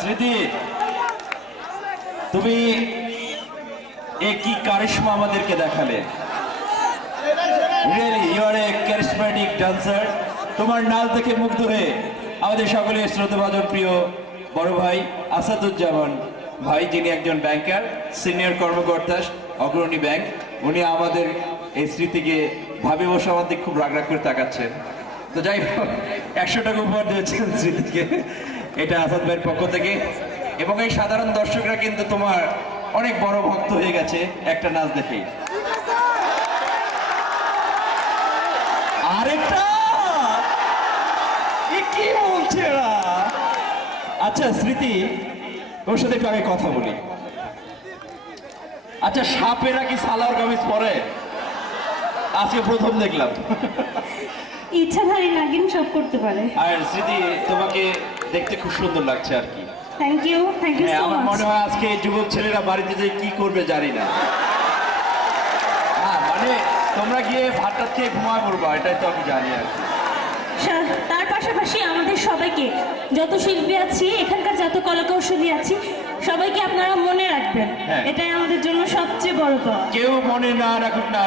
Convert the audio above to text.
স্মৃতি, তুমি কি কারিশমা আমাদেরকে দেখালে। Really you are a charismatic dancer. তোমার নাচ দেখে মুগ্ধ হয়ে আমাদের সকলের শ্রদ্ধাভাজন প্রিয় বড় ভাই আসাদুজ্জামান ভাই, যিনি একজন ব্যাংকার, সিনিয়র কর্মকর্তা, অগ্রণী ব্যাংক, উনি আমাদের এই স্মৃতিকে ভাবে বসে আমাদের খুব রাগ করে তাকাচ্ছেন। তো যাই হোক, 100 টাকা উপহার দিয়েছেন স্মৃতিকে, এটা আসাদ ভাইয়ের পক্ষ থেকে। এবং এই সাধারণ দর্শকরা কিন্তু তোমার অনেক বড় ভক্ত হয়ে গেছে একটা নাচ দেখে। আরেকটা কি বলছে এরা? আচ্ছা স্মৃতি, তোর সাথে একটু আগে কথা বলি। আচ্ছা, সাপেরা কি সালোয়ার কামিজ পরে? আজকে প্রথম দেখলাম। ইচ্ছাধারী নাগিন সব করতে পারে। আর স্মৃতি, তোমাকে দেখতে খুব সুন্দর লাগছে আর কি। Thank you so much. আমার মনে হয় আজকে যুবক ছেলেরা বাড়িতে যে কি করবে জানি না। হ্যাঁ, মানে তোমরা গিয়ে ভাতটা খেয়ে ঘুমায় পড়বা, এটাই তো আমি জানি আর কি। তার পাশাপাশি আমাদের সবাইকে, যত শিল্পী আছি এখানকার, যত কলাকৌশলী আছি, সবাইকে আপনারা মনে রাখবেন। এটাই আমাদের জন্য সবচেয়ে বড় পাওয়া। কেউ মনে না রাখুক না